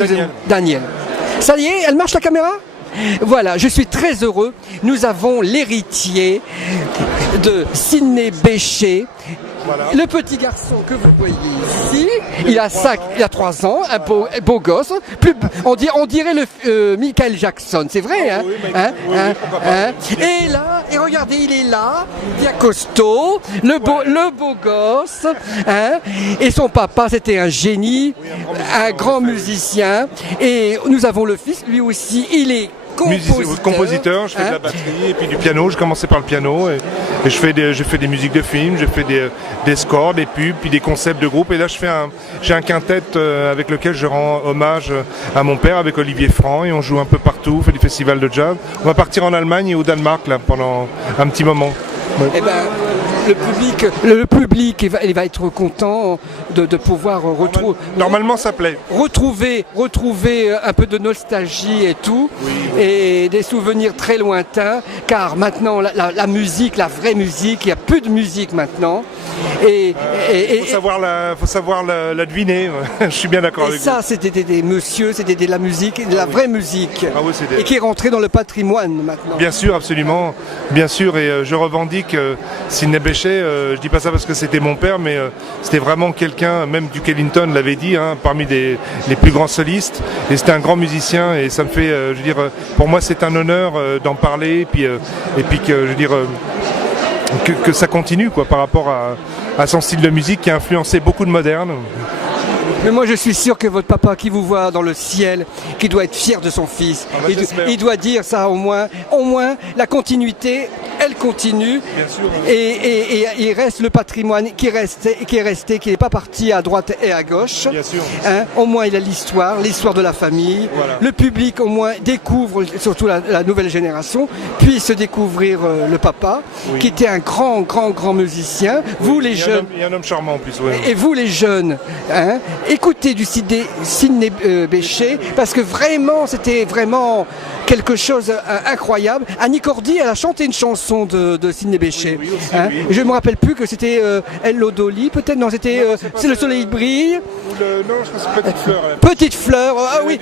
excusez-moi. Daniel. Ça y est, elle marche la caméra? Voilà, je suis très heureux. Nous avons l'héritier de Sidney Bechet. Voilà. Le petit garçon que vous voyez ici, il a 3 ans, un beau gosse. On dirait le Michael Jackson, c'est vrai, hein, Et là, et regardez, il est là, bien costaud, le beau gosse, hein. Et son papa, c'était un génie, un grand musicien. Et nous avons le fils, lui aussi, il est compositeur, je fais de la batterie et puis du piano. Je commençais par le piano et je fais des musiques de films, je fais des scores, des pubs, puis des concepts de groupe. Et là, j'ai un quintet avec lequel je rends hommage à mon père avec Olivier Franc et on joue un peu partout, on fait des festivals de jazz. On va partir en Allemagne et au Danemark là pendant un petit moment. Ouais. Eh ben, le public il va être content de pouvoir retrouver. Normalement, ça plaît. Retrouver un peu de nostalgie et tout, oui. Et des souvenirs très lointains, car maintenant la musique, la vraie musique, il n'y a plus de musique maintenant. Il faut savoir la deviner. Je suis bien d'accord avec vous. Et ça, c'était des messieurs, c'était de la musique, de la vraie musique, et qui est rentrée dans le patrimoine maintenant. Bien sûr, absolument, bien sûr, et je revendique Sidney Bechet. Je dis pas ça parce que c'était mon père, mais c'était vraiment quelqu'un, même Duke Ellington l'avait dit, hein, parmi les plus grands solistes. Et c'était un grand musicien, et ça me fait, je veux dire, pour moi, c'est un honneur d'en parler, et puis que, je veux dire. Que ça continue quoi, par rapport à son style de musique qui a influencé beaucoup de modernes. Mais moi je suis sûr que votre papa qui vous voit dans le ciel, qui doit être fier de son fils, il doit dire ça au moins la continuité, elle continue. Bien sûr, et il reste le patrimoine qui est resté, qui n'est pas parti à droite et à gauche. Bien sûr. Hein, au moins il a l'histoire de la famille. Voilà. Le public au moins découvre, surtout la nouvelle génération, puisse découvrir le papa, qui était un grand musicien. Oui, vous les jeunes. Et un homme charmant en plus. Ouais. Et vous les jeunes, hein, écoutez du Sidney Bechet, parce que vraiment, c'était vraiment quelque chose incroyable. Annie Cordy, elle a chanté une chanson de Sidney Bechet. Oui, aussi, hein. Oui. Je ne me rappelle plus que c'était Hello Dolly, peut-être. Non, c'était C'est le soleil brille. Non, je pense Petite Fleur. Petite Fleur, ah oui.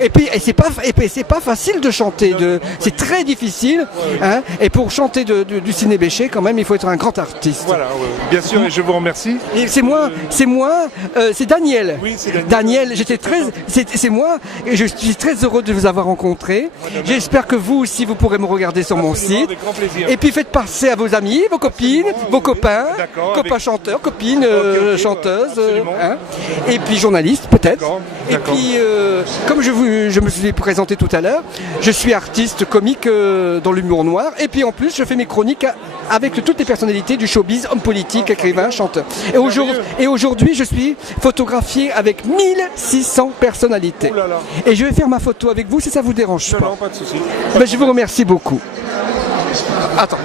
Et puis, c'est pas facile de chanter. C'est très difficile. Hein. Et pour chanter du Sidney Bechet, quand même, il faut être un grand artiste. Voilà, bien sûr, et je vous remercie. Et c'est Daniel. Oui, c'est Daniel, c'est moi, et je suis très heureux de vous avoir rencontré. J'espère que vous aussi, vous pourrez me regarder sur mon site. Avec grand plaisir. Et puis faites passer à vos amis, vos copines, vos copains, copains chanteurs, copines chanteuses, hein, et puis journalistes peut-être. Et puis, comme je me suis présenté tout à l'heure, je suis artiste comique dans l'humour noir. Et puis en plus, je fais mes chroniques avec toutes les personnalités du showbiz, hommes politiques, écrivains, chanteurs. Et aujourd'hui, je suis photographié avec 1600 personnalités. Et je vais faire ma photo avec vous si ça vous dérange pas. Non, pas de souci. Ben, je vous remercie beaucoup. Attends.